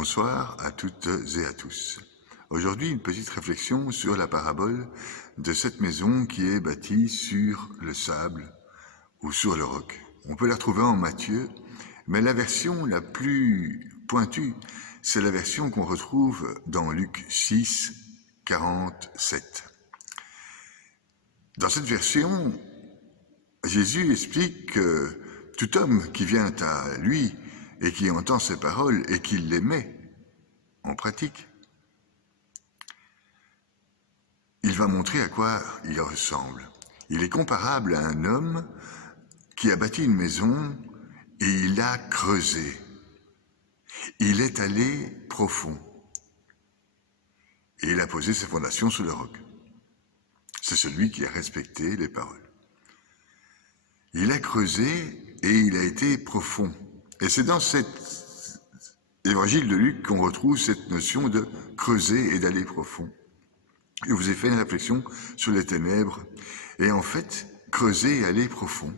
Bonsoir à toutes et à tous. Aujourd'hui, une petite réflexion sur la parabole de cette maison qui est bâtie sur le sable ou sur le roc. On peut la retrouver en Matthieu, mais la version la plus pointue, c'est la version qu'on retrouve dans Luc 6, 47. Dans cette version, Jésus explique que tout homme qui vient à lui et qui entend ses paroles et qui les met en pratique, il va montrer à quoi il ressemble. Il est comparable à un homme qui a bâti une maison et il a creusé. Il est allé profond et il a posé ses fondations sur le roc. C'est celui qui a respecté les paroles. Il a creusé et il a été profond. Et c'est dans cet évangile de Luc qu'on retrouve cette notion de creuser et d'aller profond. Je vous ai fait une réflexion sur les ténèbres. Et en fait, creuser et aller profond,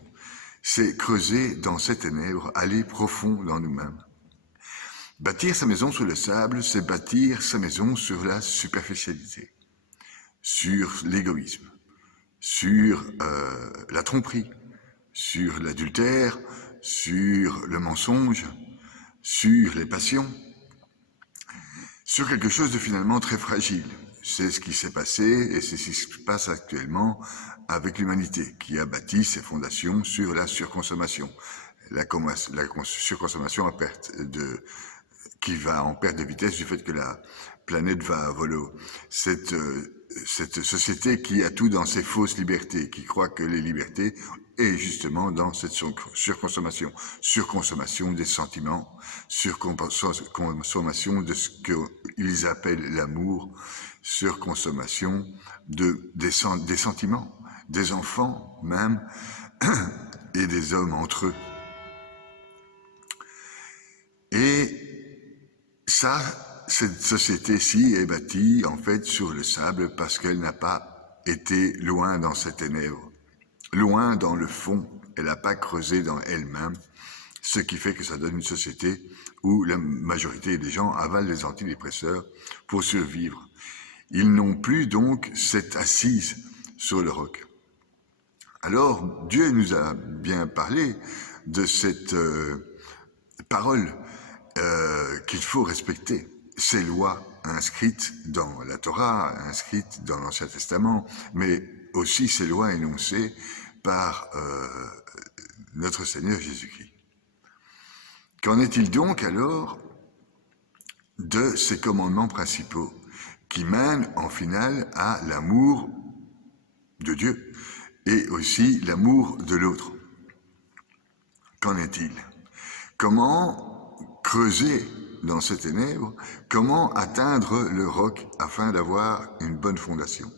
c'est creuser dans ces ténèbres, aller profond dans nous-mêmes. Bâtir sa maison sur le sable, c'est bâtir sa maison sur la superficialité, sur l'égoïsme, sur la tromperie, sur l'adultère, sur le mensonge, sur les passions, sur quelque chose de finalement très fragile. C'est ce qui s'est passé et c'est ce qui se passe actuellement avec l'humanité qui a bâti ses fondations sur la surconsommation. La surconsommation à perte qui va en perte de vitesse du fait que la planète va à volo. Cette société qui a tout dans ses fausses libertés, qui croit que les libertés est justement dans cette surconsommation. Surconsommation des sentiments, surconsommation de ce qu'ils appellent l'amour, surconsommation des sentiments, des enfants même, et des hommes entre eux. Et ça, cette société-ci est bâtie en fait sur le sable parce qu'elle n'a pas été loin dans ses ténèbres, loin dans le fond. Elle n'a pas creusé dans elle-même, ce qui fait que ça donne une société où la majorité des gens avalent les antidépresseurs pour survivre. Ils n'ont plus donc cette assise sur le roc. Alors, Dieu nous a bien parlé de cette parole qu'il faut respecter, ces lois inscrites dans la Torah, inscrites dans l'Ancien Testament, mais aussi ces lois énoncées par notre Seigneur Jésus-Christ. Qu'en est-il donc alors de ces commandements principaux qui mènent en finale à l'amour de Dieu et aussi l'amour de l'autre? Qu'en est-il? Comment creuser dans ces ténèbres? Comment atteindre le roc afin d'avoir une bonne fondation?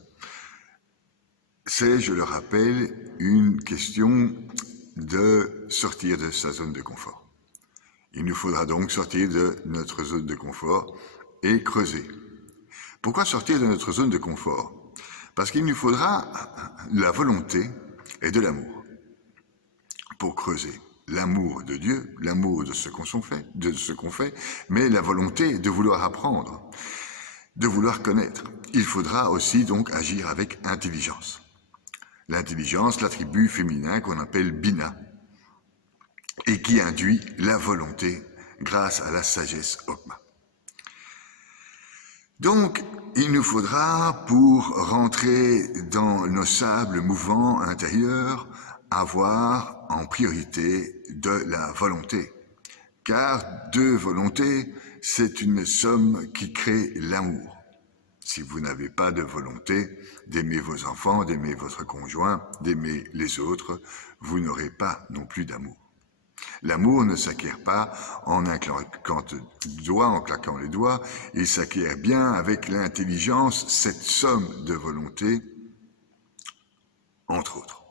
C'est, je le rappelle, une question de sortir de sa zone de confort. Il nous faudra donc sortir de notre zone de confort et creuser. Pourquoi sortir de notre zone de confort? Parce qu'il nous faudra la volonté et de l'amour pour creuser. L'amour de Dieu, l'amour de ce qu'on fait, mais la volonté de vouloir apprendre, de vouloir connaître. Il faudra aussi donc agir avec intelligence. L'intelligence, l'attribut féminin qu'on appelle Bina, et qui induit la volonté grâce à la sagesse Okma. Donc, il nous faudra, pour rentrer dans nos sables mouvants intérieurs, avoir en priorité de la volonté. Car de volonté, c'est une somme qui crée l'amour. Si vous n'avez pas de volonté d'aimer vos enfants, d'aimer votre conjoint, d'aimer les autres, vous n'aurez pas non plus d'amour. L'amour ne s'acquiert pas en claquant les doigts, il s'acquiert bien avec l'intelligence, cette somme de volonté, entre autres.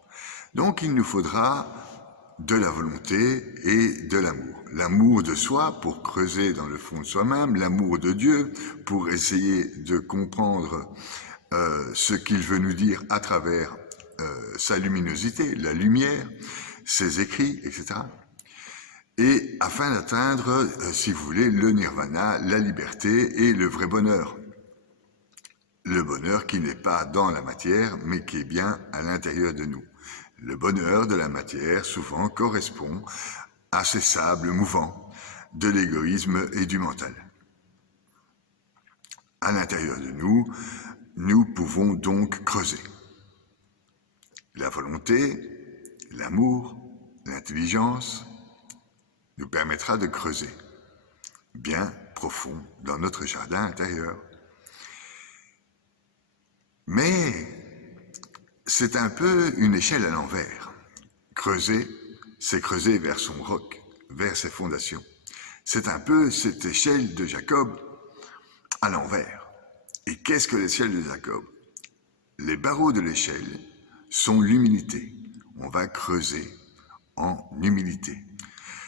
Donc il nous faudra de la volonté et de l'amour. L'amour de soi pour creuser dans le fond de soi-même, l'amour de Dieu pour essayer de comprendre ce qu'il veut nous dire à travers sa luminosité, la lumière, ses écrits, etc. et afin d'atteindre, si vous voulez, le nirvana, la liberté et le vrai bonheur. Le bonheur qui n'est pas dans la matière, mais qui est bien à l'intérieur de nous. Le bonheur de la matière souvent correspond à ces sables mouvants de l'égoïsme et du mental. À l'intérieur de nous, nous pouvons donc creuser. La volonté, l'amour, l'intelligence nous permettra de creuser bien profond dans notre jardin intérieur. Mais c'est un peu une échelle à l'envers. Creuser, c'est creuser vers son roc, vers ses fondations. C'est un peu cette échelle de Jacob à l'envers. Et qu'est-ce que l'échelle de Jacob? Les barreaux de l'échelle sont l'humilité. On va creuser en humilité.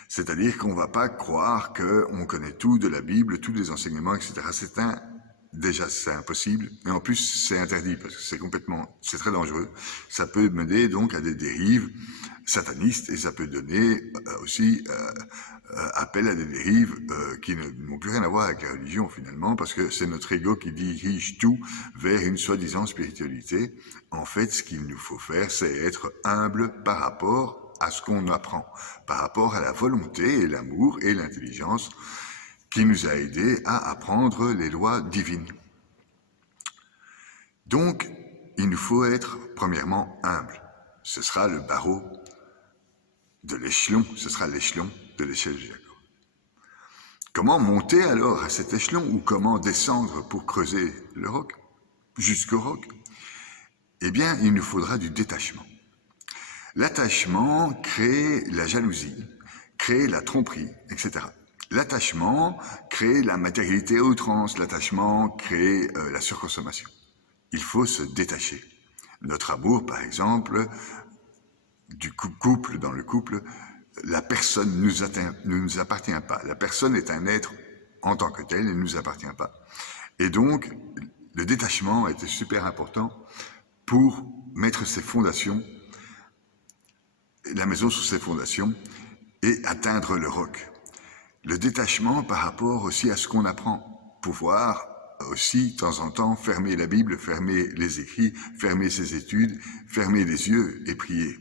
C'est-à-dire qu'on ne va pas croire qu'on connaît tout de la Bible, tous les enseignements, etc. Déjà, c'est impossible. Et en plus, c'est interdit parce que c'est très dangereux. Ça peut mener donc à des dérives satanistes et ça peut donner aussi appel à des dérives qui n'ont plus rien à voir avec la religion finalement, parce que c'est notre ego qui dirige tout vers une soi-disant spiritualité. En fait, ce qu'il nous faut faire, c'est être humble par rapport à ce qu'on apprend, par rapport à la volonté et l'amour et l'intelligence qui nous a aidés à apprendre les lois divines. Donc, il nous faut être premièrement humble. Ce sera le barreau de l'échelon, ce sera l'échelon de l'échelle de Jacob. Comment monter alors à cet échelon ou comment descendre pour creuser le roc, jusqu'au roc? Eh bien, il nous faudra du détachement. L'attachement crée la jalousie, crée la tromperie, etc. L'attachement crée la matérialité à outrance, l'attachement crée la surconsommation. Il faut se détacher. Notre amour, par exemple, du couple, dans le couple, la personne ne nous appartient pas. La personne est un être en tant que tel, elle ne nous appartient pas. Et donc, le détachement était super important pour mettre ses fondations, la maison sur ses fondations, et atteindre le roc. Le détachement par rapport aussi à ce qu'on apprend. Pouvoir aussi, de temps en temps, fermer la Bible, fermer les écrits, fermer ses études, fermer les yeux et prier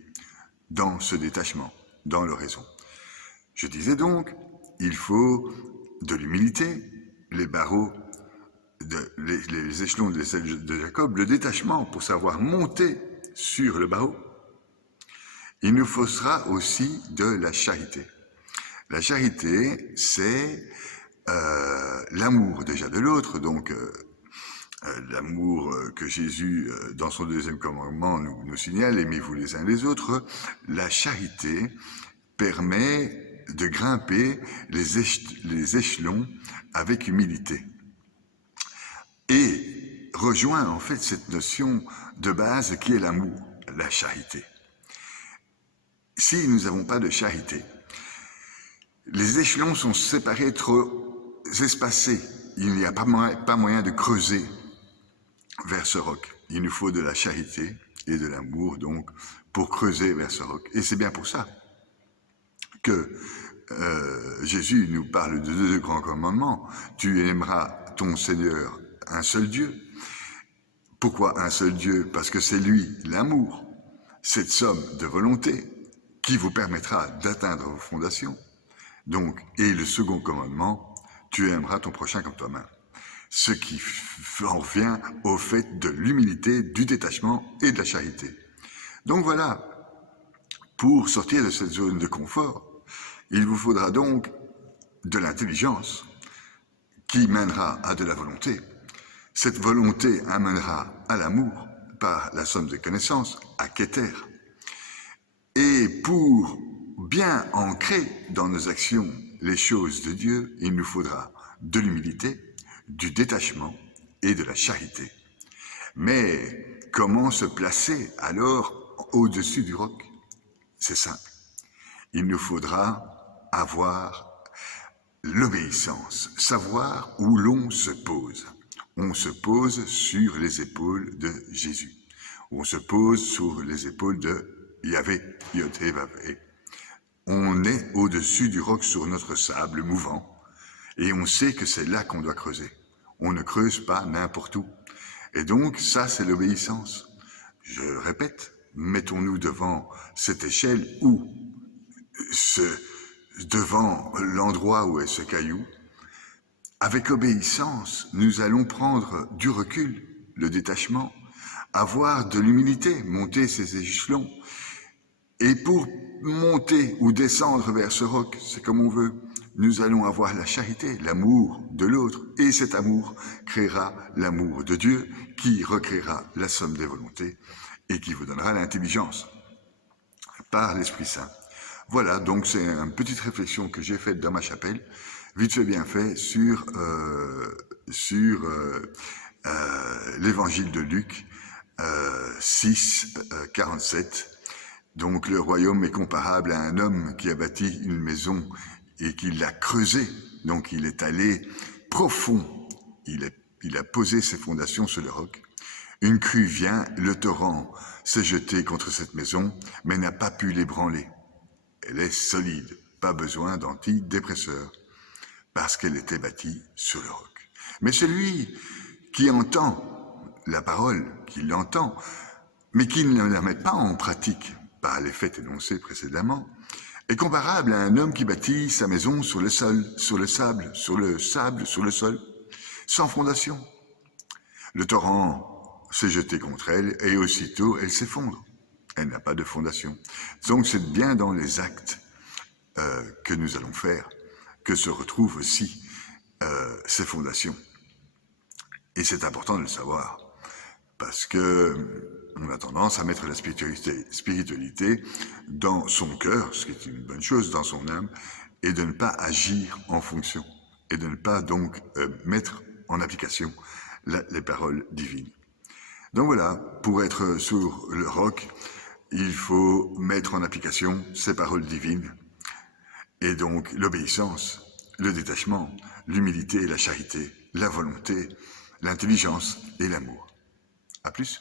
dans ce détachement, dans l'oraison. Je disais donc, il faut de l'humilité, les barreaux, les échelons de Jacob, le détachement pour savoir monter sur le barreau. Il nous faudra aussi de la charité. La charité, c'est l'amour déjà de l'autre, donc l'amour que Jésus, dans son deuxième commandement, nous signale, aimez-vous les uns les autres. La charité permet de grimper les échelons avec humilité. Et rejoint en fait cette notion de base qui est l'amour, la charité. Si nous n'avons pas de charité, les échelons sont séparés, trop espacés. Il n'y a pas moyen de creuser vers ce roc. Il nous faut de la charité et de l'amour, donc, pour creuser vers ce roc. Et c'est bien pour ça que Jésus nous parle de deux grands commandements. Tu aimeras ton Seigneur, un seul Dieu. Pourquoi un seul Dieu? Parce que c'est lui, l'amour, cette somme de volonté qui vous permettra d'atteindre vos fondations. Donc, et le second commandement, tu aimeras ton prochain comme toi-même. Ce qui en revient au fait de l'humilité, du détachement et de la charité. Donc voilà, pour sortir de cette zone de confort, il vous faudra donc de l'intelligence qui mènera à de la volonté. Cette volonté amènera à l'amour par la somme de connaissances, à Keter. Et pour bien ancrer dans nos actions les choses de Dieu, il nous faudra de l'humilité, du détachement et de la charité. Mais comment se placer alors au-dessus du roc? C'est simple. Il nous faudra avoir l'obéissance, savoir où l'on se pose. On se pose sur les épaules de Jésus. On se pose sur les épaules de Yahvé, Yod-Hé, Vav-Hé. on est au-dessus du roc sur notre sable mouvant, et on sait que c'est là qu'on doit creuser. On ne creuse pas n'importe où. Et donc, ça, c'est l'obéissance. Je répète, mettons-nous devant cette échelle ou devant l'endroit où est ce caillou. Avec obéissance, nous allons prendre du recul, le détachement, avoir de l'humilité, monter ces échelons. Et pour monter ou descendre vers ce roc, c'est comme on veut, nous allons avoir la charité, l'amour de l'autre, et cet amour créera l'amour de Dieu, qui recréera la somme des volontés et qui vous donnera l'intelligence par l'Esprit Saint. Voilà, donc c'est une petite réflexion que j'ai faite dans ma chapelle, vite fait bien fait, sur l'évangile de Luc 6, 47. Donc le royaume est comparable à un homme qui a bâti une maison et qui l'a creusée. Donc il est allé profond, il a posé ses fondations sur le roc. Une crue vient, le torrent s'est jeté contre cette maison, mais n'a pas pu l'ébranler. Elle est solide, pas besoin d'antidépresseurs, parce qu'elle était bâtie sur le roc. Mais celui qui entend la parole, qui l'entend, mais qui ne la met pas en pratique par les faits énoncés précédemment, est comparable à un homme qui bâtit sa maison sur le sol, sur le sable, sur le sol, sans fondation. Le torrent s'est jeté contre elle et aussitôt elle s'effondre. Elle n'a pas de fondation. Donc c'est bien dans les actes que nous allons faire que se retrouvent aussi ces fondations. Et c'est important de le savoir, parce que on a tendance à mettre la spiritualité dans son cœur, ce qui est une bonne chose, dans son âme, et de ne pas agir en fonction, et de ne pas donc mettre en application les paroles divines. Donc voilà, pour être sur le roc, il faut mettre en application ces paroles divines, et donc l'obéissance, le détachement, l'humilité et la charité, la volonté, l'intelligence et l'amour. À plus.